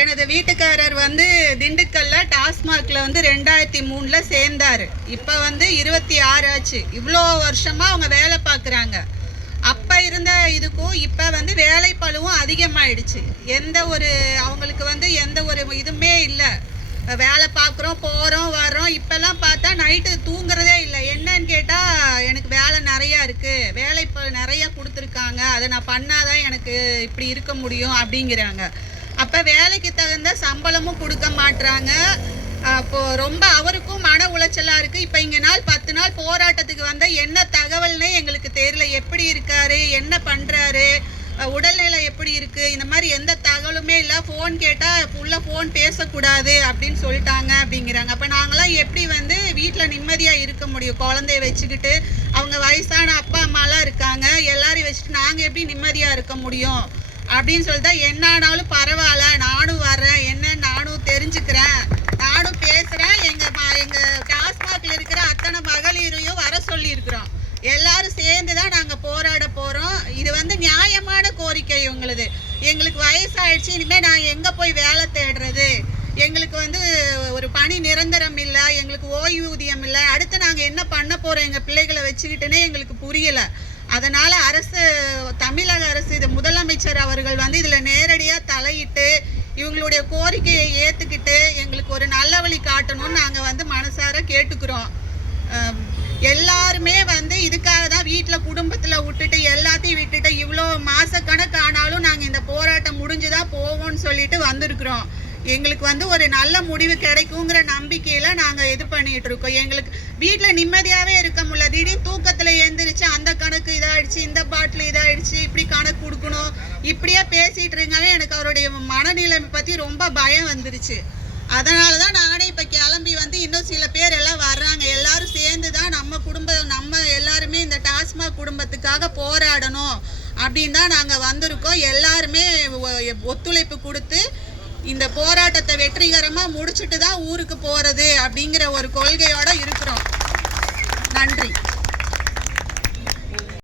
எனது வீட்டுக்காரர் வந்து திண்டுக்கல்ல டாஸ்மாக்ல வந்து 2003 சேர்ந்தாரு. இப்போ வந்து 26 ஆச்சு. இவ்வளோ வருஷமா அவங்க வேலை பார்க்குறாங்க. அப்போ இருந்த இதுக்கும் இப்போ வந்து வேலை பளுவும் அதிகமாயிடுச்சு. அவங்களுக்கு வந்து எந்த ஒரு இதுவுமே இல்லை. வேலை பார்க்குறோம், போகிறோம், வர்றோம். இப்போல்லாம் பார்த்தா நைட்டு தூங்குறதே இல்லை. என்னன்னு கேட்டால், எனக்கு வேலை நிறையா இருக்குது, வேலை இப்போ நிறையா கொடுத்துருக்காங்க, அதை நான் பண்ணாதான் எனக்கு இப்படி இருக்க முடியும் அப்படிங்கிறாங்க. அப்போ வேலைக்கு தகுந்த சம்பளமும் கொடுக்க மாட்டுறாங்க. அப்போது ரொம்ப அவருக்கும் மன உளைச்சலாக இருக்குது. இப்போ இங்கே 10 நாள் போராட்டத்துக்கு வந்தால் என்ன தகவல்னே எங்களுக்கு தெரியல. எப்படி இருக்காரு, என்ன பண்ணுறாரு, உடல்நிலை எப்படி இருக்குது, இந்த மாதிரி எந்த தகவலுமே இல்லை. ஃபோன் கேட்டால் ஃபுல்லாக ஃபோன் பேசக்கூடாது அப்படின்னு சொல்லிட்டாங்க அப்படிங்கிறாங்க. அப்போ நாங்களாம் எப்படி வந்து வீட்டில் நிம்மதியாக இருக்க முடியும்? குழந்தைய வச்சுக்கிட்டு, அவங்க வயசான அப்பா அம்மாலாம் இருக்காங்க, எல்லாரையும் வச்சுட்டு நாங்கள் எப்படி நிம்மதியாக இருக்க முடியும் அப்படின்னு சொல்லிட்டா, என்ன ஆனாலும் பரவாயில்ல, நானும் வர்றேன், என்னன்னு நானும் தெரிஞ்சுக்கிறேன், நானும் பேசுகிறேன், எங்கள் டாஸ்மாகில் இருக்கிற அத்தனை மகளிரையும் வர சொல்லியிருக்கிறோம், எல்லாரும் சேர்ந்து தான் நாங்கள் போராட போகிறோம். இது வந்து நியாயமான கோரிக்கை உங்களுது. எங்களுக்கு வயசாயிடுச்சு, இனிமேல் நான் எங்கே போய் வேலை தேடுறது? எங்களுக்கு வந்து ஒரு பணி நிரந்தரம் இல்லை, எங்களுக்கு ஓய்வூதியம் இல்லை. அடுத்து நாங்கள் என்ன பண்ண போகிறோம் எங்கள் பிள்ளைகளை வச்சுக்கிட்டுன்னே எங்களுக்கு புரியலை. அதனால் தமிழக அரசு, இது முதலமைச்சர் அவர்கள் வந்து இதில் நேரடியாக தலையிட்டு இவங்களுடைய கோரிக்கையை ஏற்றுக்கிட்டு எங்களுக்கு ஒரு நல்ல வழி காட்டணும்னு நாங்கள் வந்து மனசார கேட்டுக்கிறோம். எல்லாருமே வந்து இதுக்காக தான் வீட்டில் குடும்பத்தில் விட்டுட்டு எல்லாத்தையும் விட்டுட்டு இவ்வளோ மாதக்கணக்கு ஆனாலும் நாங்கள் இந்த போராட்டம் முடிஞ்சுதான் போவோம்னு சொல்லிட்டு வந்திருக்கிறோம். எங்களுக்கு வந்து ஒரு நல்ல முடிவு கிடைக்குங்கிற நம்பிக்கையில் நாங்கள் இது பண்ணிகிட்டு இருக்கோம். எங்களுக்கு வீட்டில் நிம்மதியாகவே இருக்க முடியல. திடீர்னு தூக்கத்தில் எழுந்திரிச்சு அந்த கணக்கு இதாகிடுச்சு, இந்த பாட்டில் இதாகிடுச்சு, இப்படி கணக்கு கொடுக்கணும், இப்படியே பேசிகிட்டு இருங்கவே எனக்கு அவருடைய மனநிலை பற்றி ரொம்ப பயம் வந்துருச்சு. அதனால தான் நானே இப்போ கிளம்பி வந்து இன்னும் சில பேர் எல்லாம் வர்றாங்க. எல்லாரும் சேர்ந்து தான் நம்ம எல்லாருமே இந்த டாஸ்மாக் குடும்பத்துக்காக போராடணும் அப்படின்னு தான் நாங்கள் வந்திருக்கோம். எல்லாருமே ஒத்துழைப்பு கொடுத்து இந்த போராட்டத்தை வெற்றிகரமாக முடிச்சுட்டு தான் ஊருக்கு போகிறது அப்படிங்கிற ஒரு கொள்கையோடு இருக்கிறோம். நன்றி.